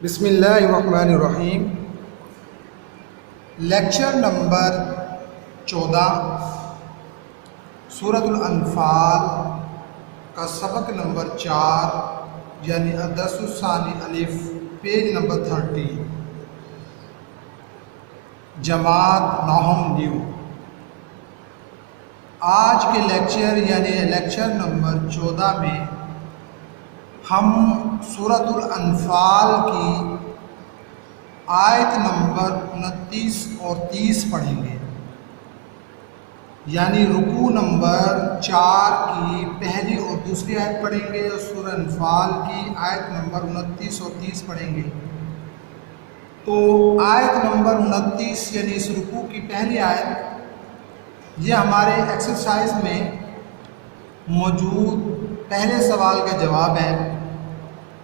بسم اللہ الرحمن الرحیم۔ لیکچر نمبر 14 سورۃ الانفال کا سبق نمبر 4 یعنی الدرس الثانی الف، پیج نمبر 30، جماعت ناہم نیو۔ آج کے لیکچر یعنی لیکچر نمبر 14 میں ہم سورۃ الانفال کی آیت نمبر 29 اور 30 پڑھیں گے، یعنی رکوع نمبر 4 کی پہلی اور دوسری آیت پڑھیں گے اور سورۃ انفال کی آیت نمبر 29 اور 30 پڑھیں گے۔ تو آیت نمبر 29 یعنی اس رکوع کی پہلی آیت، یہ ہمارے ایکسرسائز میں موجود پہلے سوال کا جواب ہے۔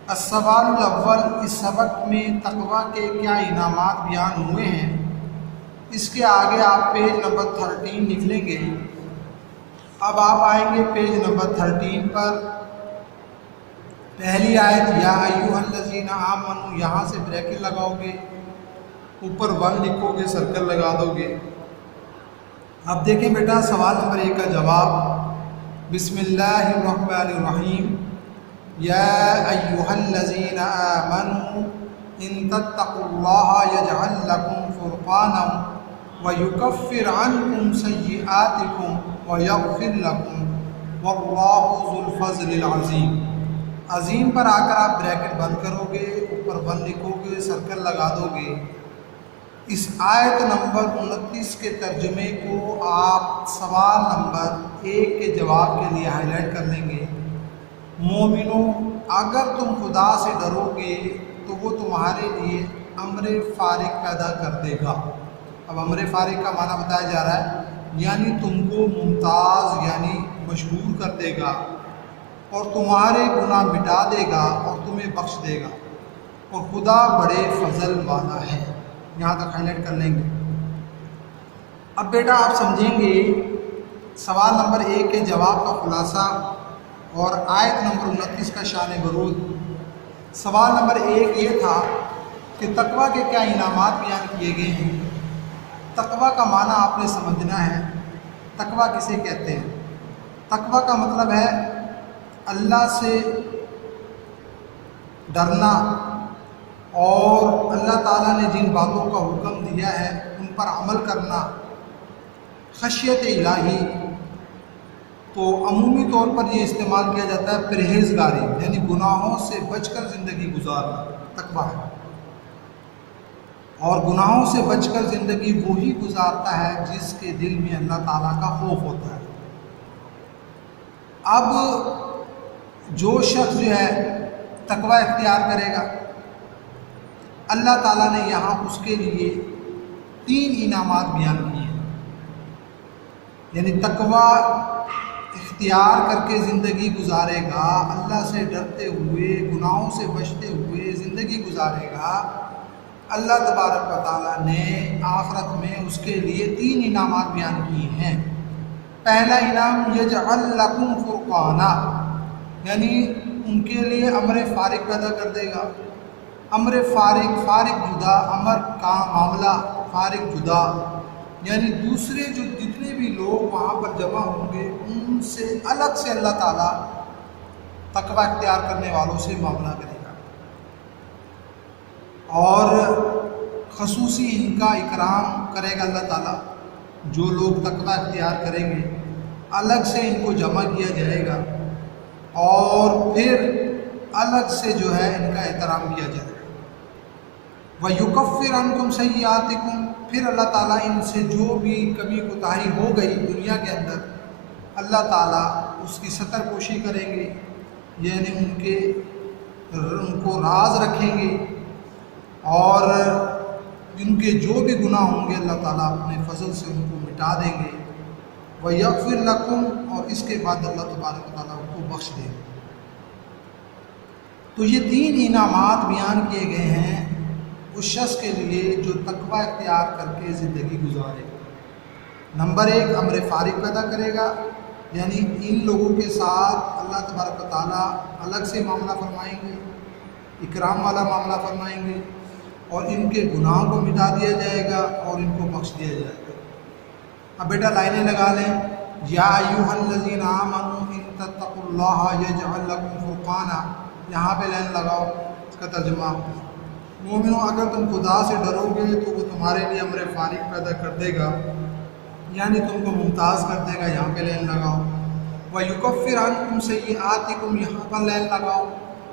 السوال الاول، اس سبق میں تقویٰ کے کیا انعامات بیان ہوئے ہیں، اس کے آگے آپ پیج نمبر 13 نکلیں گے۔ اب آپ آئیں گے پیج نمبر 13 پر، پہلی آیت یا ایھا الذین آمنوا، یہاں سے بریکٹ لگاؤ گے، اوپر 1 لکھو گے، سرکل لگا دو گے۔ اب دیکھیں بیٹا سوال نمبر 1 کا جواب، بسم اللہ الرحمن الرحیم، یا ایھا الذین آمنوا ان تتقوا اللہ یجعل لکم فرقانا ویکفر عنکم سیئاتکم ویغفر لکم واللہ ذو الفضل العظیم۔ عظیم پر آ کر آپ بریکٹ بند کرو گے، اوپر 1 لکھو گے، سرکل لگا دو گے۔ اس آیت نمبر 29 کے ترجمے کو آپ سوال نمبر 1 کے جواب کے لیے ہائی لائٹ کر لیں گے۔ مومنوں، اگر تم خدا سے ڈرو گے تو وہ تمہارے لیے امر فارغ پیدا کر دے گا۔ اب امر فارغ کا معنی بتایا جا رہا ہے، یعنی تم کو ممتاز یعنی مشہور کر دے گا اور تمہارے گناہ مٹا دے گا اور تمہیں بخش دے گا، اور خدا بڑے فضل والا ہے۔ یہاں تک ہائی لائٹ کر لیں گے۔ اب بیٹا آپ سمجھیں گے سوال نمبر 1 کے جواب کا خلاصہ اور آیت نمبر 29 کا شان ورود۔ سوال نمبر 1 یہ تھا کہ تقویٰ کے کیا انعامات بیان کیے گئے ہیں۔ تقویٰ کا معنی آپ نے سمجھنا ہے۔ تقویٰ کسے کہتے ہیں؟ تقویٰ کا مطلب ہے اللہ سے ڈرنا اور اللہ تعالیٰ نے جن باتوں کا حکم دیا ہے ان پر عمل کرنا۔ خشیت الہی تو عمومی طور پر یہ استعمال کیا جاتا ہے پرہیزگاری، یعنی گناہوں سے بچ کر زندگی گزارنا تقویٰ ہے، اور گناہوں سے بچ کر زندگی وہی گزارتا ہے جس کے دل میں اللہ تعالیٰ کا خوف ہوتا ہے۔ اب جو شخص جو ہے تقویٰ اختیار کرے گا، اللہ تعالیٰ نے یہاں اس کے لیے 3 انعامات بیان کیے ہیں، یعنی تقویٰ اختیار کر کے زندگی گزارے گا، اللہ سے ڈرتے ہوئے گناہوں سے بچتے ہوئے زندگی گزارے گا، اللہ تبارک و تعالیٰ نے آخرت میں اس کے لیے 3 انعامات بیان کیے ہیں۔ پہلا انعام یجعل لکم فرقانا، یعنی ان کے لیے امر فارغ پیدا کر دے گا۔ امر فارغ، فارغ جدا، امر کا معاملہ فارغ جدا، یعنی دوسرے جو جتنے بھی لوگ وہاں پر جمع ہوں گے ان سے الگ سے اللہ تعالیٰ تقویٰ اختیار کرنے والوں سے معاملہ کرے گا، اور خصوصی ان کا اکرام کرے گا اللہ تعالیٰ۔ جو لوگ تقویٰ اختیار کریں گے الگ سے ان کو جمع کیا جائے گا اور پھر الگ سے جو ہے ان کا احترام کیا جائے گا۔ وَيُكَفِّرْ عَنْكُمْ سَيِّئَاتِكُمْ، پھر اللہ تعالیٰ ان سے جو بھی کمی کوتاہی ہو گئی دنیا کے اندر، اللہ تعالیٰ اس کی ستر پوشی کریں گے، یعنی ان کو راز رکھیں گے، اور ان کے جو بھی گناہ ہوں گے اللہ تعالیٰ اپنے فضل سے ان کو مٹا دیں گے۔ وَيَغْفِرْ لَكُمْ، اور اس کے بعد اللہ تبارک و تعالیٰ ان کو بخش دیں گے۔ تو یہ 3 انعامات بیان کیے گئے ہیں اس شخص کے لیے جو تقویٰ اختیار کر کے زندگی گزارے گا۔ نمبر 1 امر فارغ پیدا کرے گا، یعنی ان لوگوں کے ساتھ اللہ تبارک و تعالیٰ الگ سے معاملہ فرمائیں گے۔ اکرام والا معاملہ فرمائیں گے اور ان کے گناہوں کو مٹا دیا جائے گا اور ان کو بخش دیا جائے گا۔ اب بیٹا لائنیں لگا لیں، یا ایھا الذین آمنوا ان تتقوا اللہ یجعل لکم فرقانا، یہاں پہ لائن لگاؤ، اس کا ترجمہ مومنوں اگر تم خدا سے ڈرو گے تو وہ تمہارے لیے امر فارغ پیدا کر دے گا، یعنی تم کو ممتاز کر دے گا، یہاں پہ لائن لگاؤ۔ وَيُكَفِّرْ عَنْكُمْ سَيِّئَاتِكُمْ، یہاں پر لائن لگاؤ،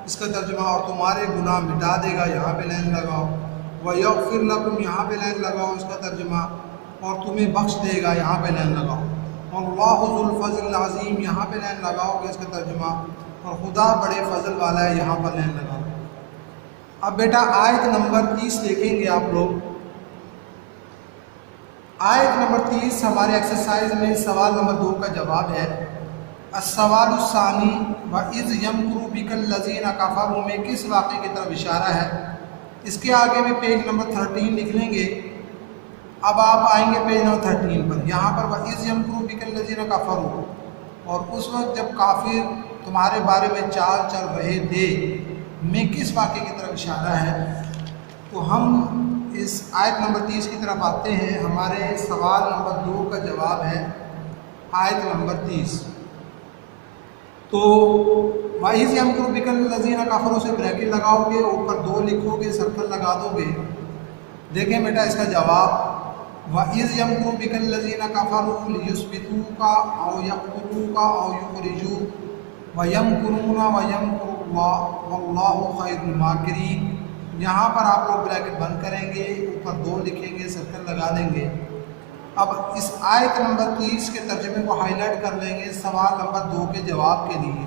اس کا ترجمہ اور تمہارے گناہ مٹا دے گا، یہاں پہ لائن لگاؤ۔ وَيَغْفِرْ لَكُمْ، یہاں پہ لائن لگاؤ، اس کا ترجمہ اور تمہیں بخش دے گا، یہاں پہ لائن لگاؤ۔ وَاللَّهُ ذُو الْفَضْلِ الْعَظِيمِ، یہاں پہ لائن لگاؤ گے، اس کا ترجمہ اور خدا بڑے فضل والا ہے، یہاں پر لائن لگاؤ۔ اب بیٹا آیت نمبر 30 دیکھیں گے آپ لوگ۔ آیت نمبر 30 ہمارے ایکسرسائز میں سوال نمبر 2 کا جواب ہے۔ السوال الثانی وَإِذْ يَمْكُرُ بِكَ الَّذِينَ كَفَرُوا میں کس واقعے کی طرف اشارہ ہے؟ اس کے آگے میں پیج نمبر 13 لکھ لیں گے۔ اب آپ آئیں گے پیج نمبر 13 پر، یہاں پر وَإِذْ يَمْكُرُ بِكَ الَّذِينَ كَفَرُوا، اور اس وقت جب کافر تمہارے بارے میں چال چل رہے تھے میں کس واقعے کی طرف اشارہ ہے؟ تو ہم اس آیت نمبر 30 کی طرف آتے ہیں۔ ہمارے سوال نمبر 2 کا جواب ہے آیت نمبر 30۔ تو وَإِذْ يَمْكُرُ بِكَ الَّذِينَ كَفَرُوا سے بریکٹ لگاؤ گے، اوپر 2 لکھو گے، سرکل لگا دو گے۔ دیکھیں بیٹا اس کا جواب، وَإِذْ يَمْكُرُ بِكَ الَّذِينَ كَفَرُوا لِيُثْبِتُوكَ أَوْ يَقْتُلُوكَ أَوْ يُخْرِجُوكَ وَيَمْكُرُونَ وَيَمْكُرُ اللَّهُ وَاللَّهُ خَيْرُ الْمَاكِرِينَ، یہاں پر آپ لوگ بریکٹ بند کریں گے، اوپر 2 لکھیں گے، سرکل لگا دیں گے۔ اب اس آیت نمبر 30 کے ترجمے کو ہائی لائٹ کر لیں گے سوال نمبر 2 کے جواب کے لیے۔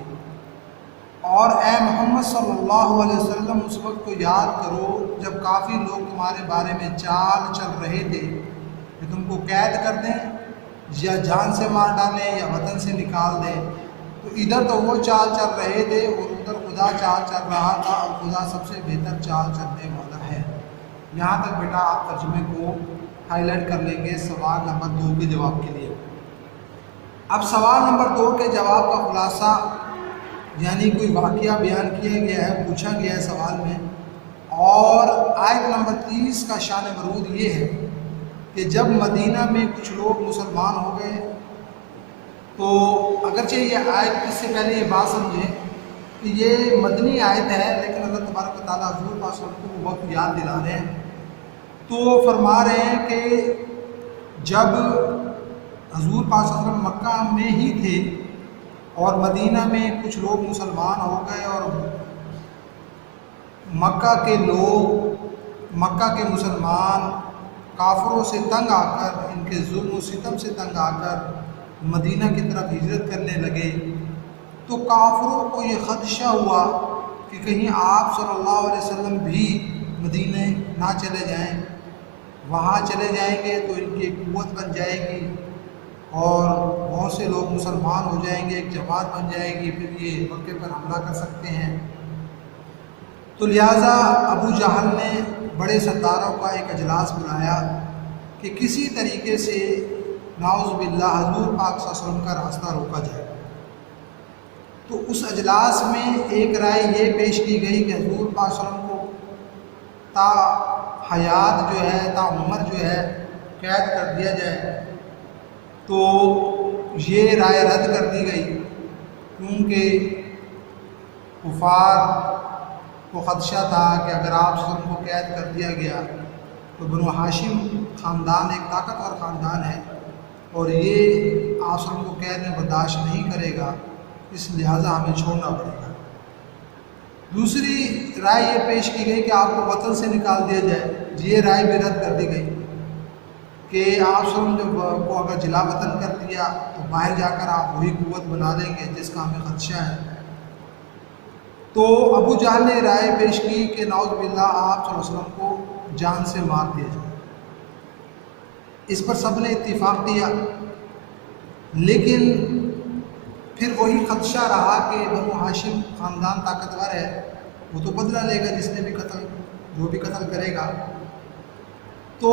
اور اے محمد صلی اللہ علیہ وسلم اس وقت کو یاد کرو جب کافی لوگ تمہارے بارے میں چال چل رہے تھے کہ تم کو قید کر دیں یا جان سے مار ڈالیں یا وطن سے نکال دیں۔ تو ادھر تو وہ چال چل رہے تھے اور ادھر خدا چال چل رہا تھا، اور خدا سب سے بہتر چال چلنے والا ہے۔ یہاں تک بیٹا آپ ترجمے کو ہائی لائٹ کر لیں گے سوال نمبر 2 کے جواب کے لیے۔ اب سوال نمبر 2 کے جواب کا خلاصہ، یعنی کوئی واقعہ بیان کیا گیا ہے، پوچھا گیا ہے سوال میں، اور آیت نمبر 30 کا شان ورود یہ ہے کہ جب مدینہ میں کچھ لوگ مسلمان ہو گئے، تو اگرچہ یہ آیت اس سے پہلے یہ بات سمجھیں کہ یہ مدنی آیت ہے، لیکن اللہ تبارک و تعالیٰ حضور پاک صلی اللہ علیہ وسلم کو وقت یاد دلا رہے ہیں۔ تو فرما رہے ہیں کہ جب حضور پاک صلی اللہ علیہ وسلم مکہ میں ہی تھے اور مدینہ میں کچھ لوگ مسلمان ہو گئے، اور مکہ کے لوگ، مکہ کے مسلمان کافروں سے تنگ آ کر، ان کے ظلم و ستم سے تنگ آ کر مدینہ کی طرف ہجرت کرنے لگے، تو کافروں کو یہ خدشہ ہوا کہ کہیں آپ صلی اللہ علیہ وسلم بھی مدینہ نہ چلے جائیں، وہاں چلے جائیں گے تو ان کی ایک قوت بن جائے گی اور بہت سے لوگ مسلمان ہو جائیں گے، ایک جماعت بن جائے گی، پھر یہ مکے پر حملہ کر سکتے ہیں۔ تو لہٰذا ابو جہل نے بڑے سرداروں کا ایک اجلاس بلایا کہ کسی طریقے سے نعوذ باللہ حضور پاک صلی اللہ علیہ وسلم کا راستہ روکا جائے۔ تو اس اجلاس میں ایک رائے یہ پیش کی گئی کہ حضور پاک صلی اللہ علیہ وسلم کو تا حیات جو ہے، تا عمر جو ہے قید کر دیا جائے۔ تو یہ رائے رد کر دی گئی کیونکہ کفار کو خدشہ تھا کہ اگر آپ صلی اللہ علیہ وسلم کو قید کر دیا گیا تو بنو ہاشم خاندان ایک طاقتور خاندان ہے اور یہ آپ صلی اللہ علیہ وسلم کو قید میں برداشت نہیں کرے گا، اس لہٰذا ہمیں چھوڑنا پڑے گا۔ دوسری رائے یہ پیش کی گئی کہ آپ کو وطن سے نکال دیا جائے، یہ رائے بھی رد کر دی گئی کہ آپ صلی اللہ علیہ وسلم کو اگر جلا وطن کر دیا تو باہر جا کر آپ وہی قوت بنا لیں گے جس کا ہمیں خدشہ ہے۔ تو ابو جہل نے رائے پیش کی کہ نعوذ باللہ آپ صلی اللہ علیہ وسلم کو جان سے مار دیا جائے۔ اس پر سب نے اتفاق دیا، لیکن پھر وہی خدشہ رہا کہ بنو ہاشم خاندان طاقتور ہے، وہ تو بدلہ لے گا جس نے بھی قتل، جو بھی قتل کرے گا۔ تو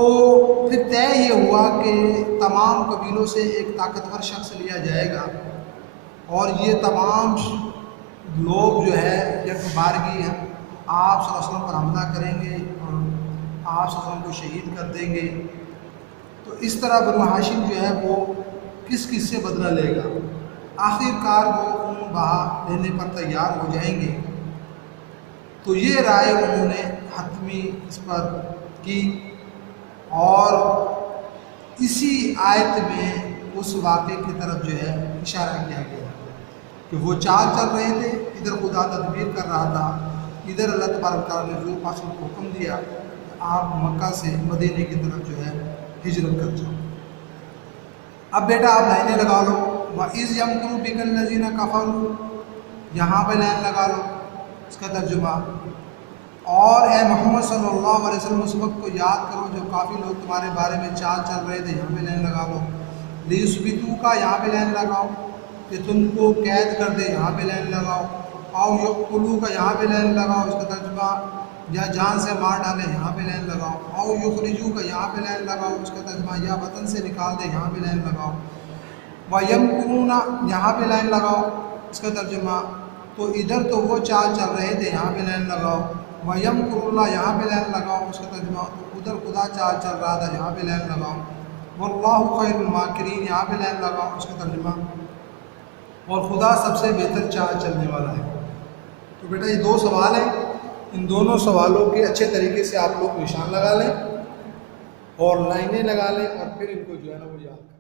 پھر طے یہ ہوا کہ تمام قبیلوں سے ایک طاقتور شخص لیا جائے گا اور یہ تمام لوگ جو ہے یک بارگی آپ صلی اللہ علیہ وسلم پر حملہ کریں گے اور آپ صلی اللہ علیہ وسلم کو شہید کر دیں گے۔ تو اس طرح بنو ہاشم جو ہے وہ کس کس سے بدلہ لے گا؟ آخر کار وہ خون بہا لینے پر تیار ہو جائیں گے۔ تو یہ رائے انہوں نے حتمی اس پر کی، اور اسی آیت میں اس واقعے کی طرف جو ہے اشارہ کیا گیا کہ وہ چال چل رہے تھے، ادھر خدا تدبیر کر رہا تھا، ادھر اللہ تبارک تعالیٰ نے ذو الفقار کو حکم دیا کہ آپ مکہ سے مدینے کی طرف جو ہے ہجرت کر جاؤ۔ اب بیٹا آپ لائنیں لگا لو، وَإِذْ يَمْكُرُ بِكَ الَّذِينَ كَفَرُوا، یہاں پہ لائن لگا لو، اس کا ترجمہ، اور اے محمد صلی اللہ علیہ وسلم اس وقت کو یاد کرو جو کافی لوگ تمہارے بارے میں چال چل رہے تھے، یہاں پہ لائن لگا لو۔ لِيُثْبِتُوكَ، یہاں پہ لائن لگاؤ کہ تم کو قید کر دے، یہاں پہ لائن لگاؤ۔ اَوْ يَقْتُلُوكَ، یہاں پہ لائن لگاؤ، اس کا ترجمہ، یا جان سے مار ڈالے، یہاں پہ لائن لگاؤ۔ اَوْ يُخْرِجُوكَ، یہاں پہ لائن لگاؤ، اس کا ترجمہ، یا وطن سے نکال دے، یہاں پہ لائن لگاؤ۔ وَيَمْكُرُونَ، یہاں پہ لائن لگاؤ، اس کا ترجمہ، تو ادھر تو وہ چال چل رہے تھے، یہاں پہ لائن لگاؤ۔ وَيَمْكُرُ اللَّهُ، یہاں پہ لائن لگاؤ، اس کا ترجمہ، تو ادھر خدا چال چل رہا تھا، یہاں پہ لائن لگاؤ۔ وَاللَّهُ خَيْرُ الْمَاكِرِينَ، یہاں پہ لائن لگاؤ، اس کا ترجمہ، اور خدا سب سے بہتر چال چلنے والا ہے۔ تو بیٹا یہ دو سوال ہیں، ان دونوں سوالوں کے اچھے طریقے سے آپ لوگ نشان لگا لیں اور لائنیں لگا لیں، اور پھر ان کو جو ہے نا وہ یاد کریں۔